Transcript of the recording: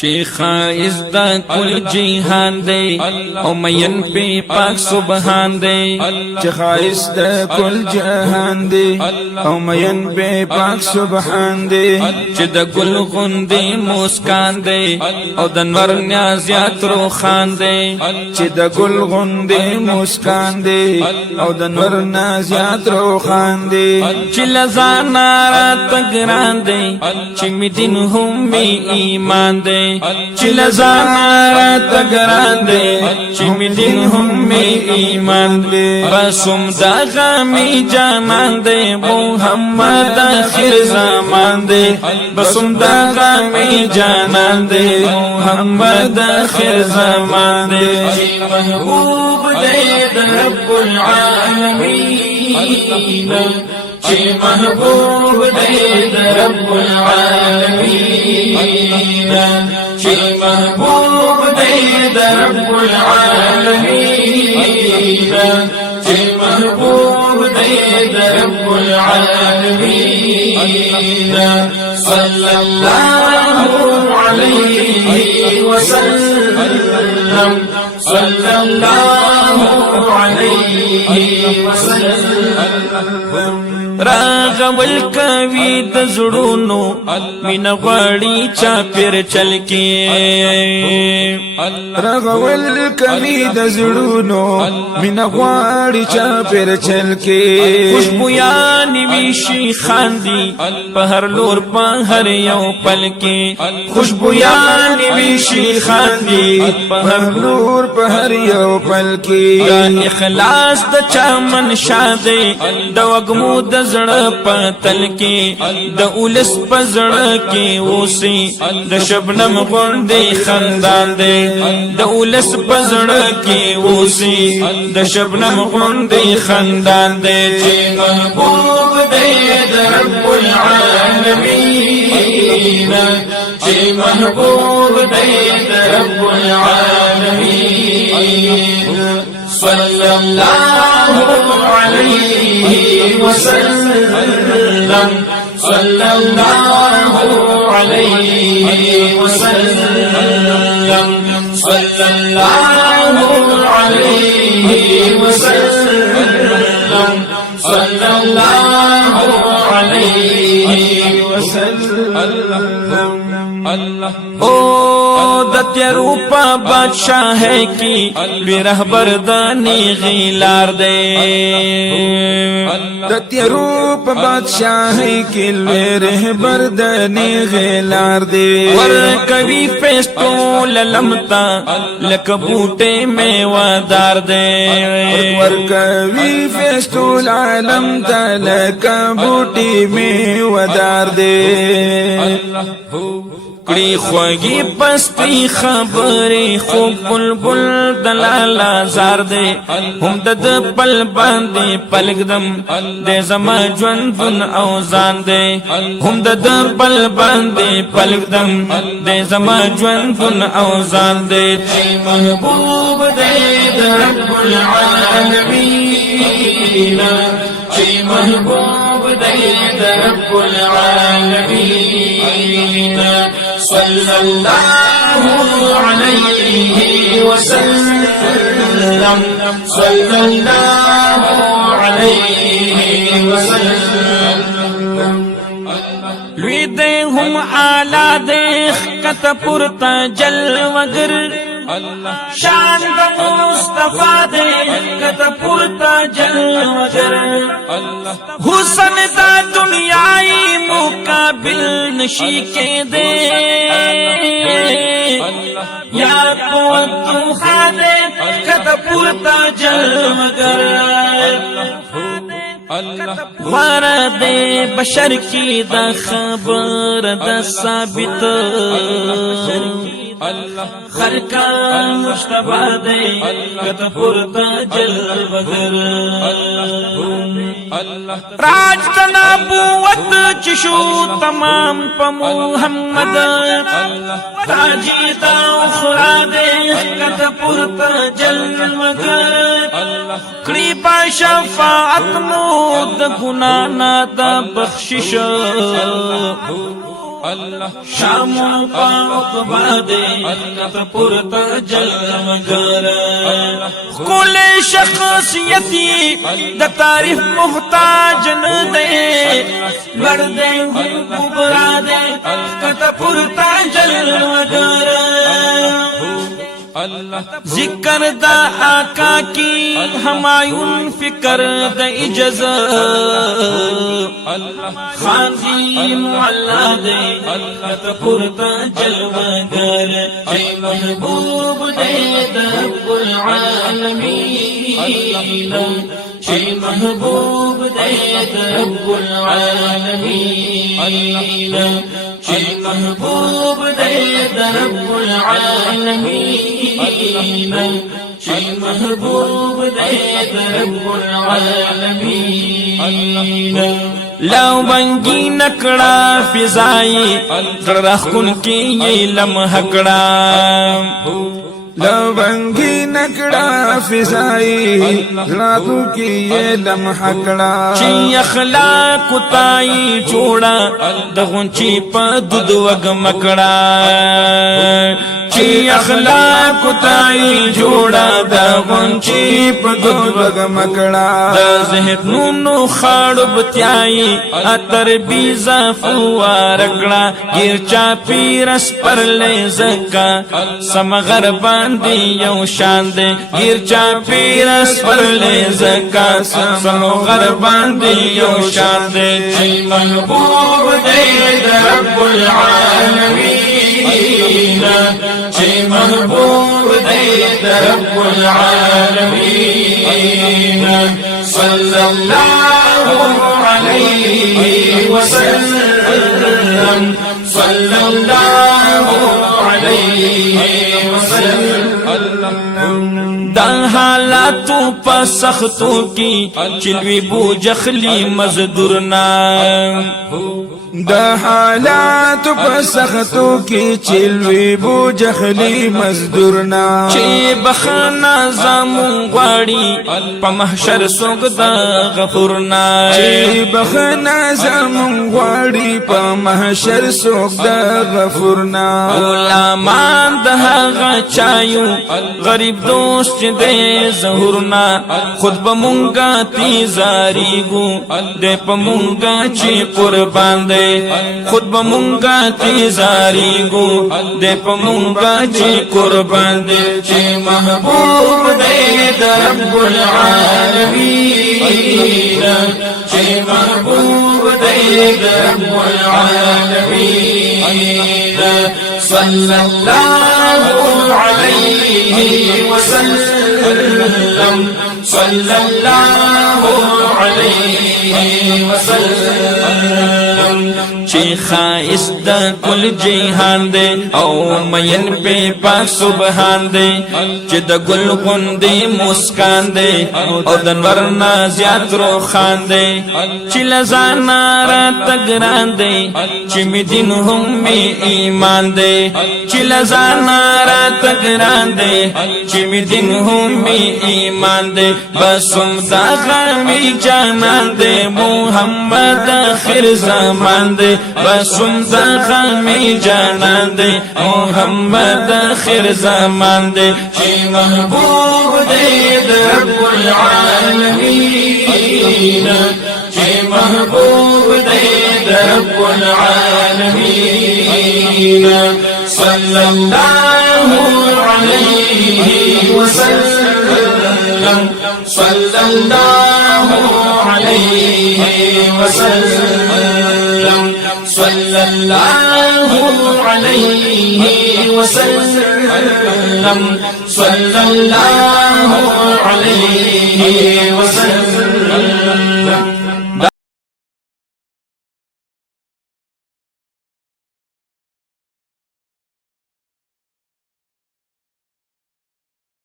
چی خائز دا کل جیہان دے او مین پی پاک سبحان دے چی خائز دا کل جہان دے او مین پی پاک سبحان دے چی دا گل غندے مسکان دے او دنور نیازیات روخان دے چی دا گل غندے مسکان دے او دنور نیازیات روخان دے چی لزانا رات گران دے چی می دین ہم می ایمان دے چی لزانا رات گران دے چی می دین ہم می ایمان دے بسم دا غامی جانان دے محمد آخر زمان دے بسم دا غامی جانان دے محمد آخر زمان دے محبوب دے رب العالمین چی محبوب دے رب العالمین چی محبوب دے رب العالمین چی محبوب دے رب العالمین صلی اللہ علیہ وسلم صلی اللہ علیہ وسلم راغول کوي د زړونو مینا غواړي چا پیر چل کې راغول کوي د زړونو مینا غواړي چا پیر چل کې خوشبویان ویشي خاندي په هر لور په هر یو پل کې خوشبویان ویشي خاندي په هر لور په هر یو پل کې اخلاص د چمن شاده د وګمو د زړه پتل کې د اولس پزړه کې اوسي د شبنم غوندې خندان دې د اولس پزړه کې اوسي د شبنم غوندې خندان دې چې محبوب دې د رب العالمین چې محبوب دې د رب العالمین صلی الله علیه وسلم صلی الله علیه وسلم صلی الله علیه وسلم صلی الله علیه وسلم او دتیا روپا بادشاہ ہے کی لوی رہبر دانی غیلار دے دتیا روپا بادشاہ ہے کی لوی رہبر دانی غیلار دے ور کوي فیستو للمتا لک بوٹے میں وادار دے ور کوي فیستو العالم تا لک بوٹی میں ودار دے کڑی خوگی پستی خبری خوب بلبل دلالا زار دے ہم دد پل باندے پلگدم دے زما جوندن اوزان دے ہم دد پل باندے پلگدم دے زما جوندن اوزان دے چی محبوب دے رب العالمین چی محبوب دے رب العالمین صلی اللہ علیہ وسلم صلی اللہ علیہ وسلم لوی دے ہم آلہ دیکھ کت پورتا جل وگر شان دا مصطفیٰ دے کت پورتا جل وگر حسن دا دنیای مقابل نشی کے دے یا تو خادے کت پورتا جل وگر ورد بشر کی دا خبر دا ثابت خلقا مشتبہ دے کت پورتا جل وگر راج دا نبوت چشو تمام پا محمد راجی دا اخرا دے کت پورتا جل وگر کڑی با شفاعت مود گنانا دا بخشش شامو پاک بادے پورتا جلوگر کل شخصیتی دا تعریف محتاج ندے مردے کبرا دے کتا پورتا جلوگر ذکر دا آقا کی ہمایون فکر دا اجازت خاندی معلا دے پورتا جلوگر اے محبوب دے رب العالمین اے محبوب دے رب العالمین اے محبوب دے رب العالمین اے محبوب دے رب العالمین لو بنگی نکڑا فضائی رخن کی یہ لمحہ کڑا لو بنگی نکڑا فضائی راتوں کی یہ لمحہ کڑا چی اخلاق تائی جوڑا دغن چی پا دود وگ مکڑا چی اخلاق تائی جوڑا دغن چی پا دود وگ مکڑا دا ذہن نونو خاڑب تیائی اتر بیزا فوارکڑا گیر چاپی رس پر لے زکا سمغر باندی یو شان دے گیر چاپی رس پر لے زکا سمغر باندی یو شان دے اے محبوب دے رب العالمین اے محبوب دے رب العالمین صلی اللہ علیہ وسلم صلی اللہ علیہ وسلم دا حالاتو پا سختو کی چلوی بو جخلی مزدورنا دا حالات پا سختو کی چلوی بو جخلی مزدورنا چی بخانا زامون غاڑی پا محشر سوگ دا غفورنا چی بخانا زامون غاڑی پا محشر سوگ دا غفورنا غلامان دا غچایو غریب دوست دے ظہورنا خود بمونگا تیزاری گو دے پا مونگا چی قربان دے خود بمونگا تیزاری گو دے پا مونگا چی قربان دے چی محبوب دے رب العالمین چی محبوب دے رب العالمین صلی اللہ علیہ وسلم صلی اللہ علیہ وسلم چی خائص دا کل جیہان دے او مین پہ پاک سبحان دے چی دا گل غندی مسکان دے او دا نورنا زیاد روخان دے چی لزانا را تگران دے چی می دین ہم می ایمان دے چی لزانا را تگران دے چی می دین ہم می ایمان دے بسم دا غمی جانان دے محمد آخر زمان دے بسم دا غمی جانان دے محمد آخر زمان دے چی محبوب دے رب العالمین چی محبوب دے رب العالمین صلی اللہ علیہ وسلم صلی اللہ علیہ وسلم صلی اللہ علیہ وسلم صلی اللہ علیہ وسلم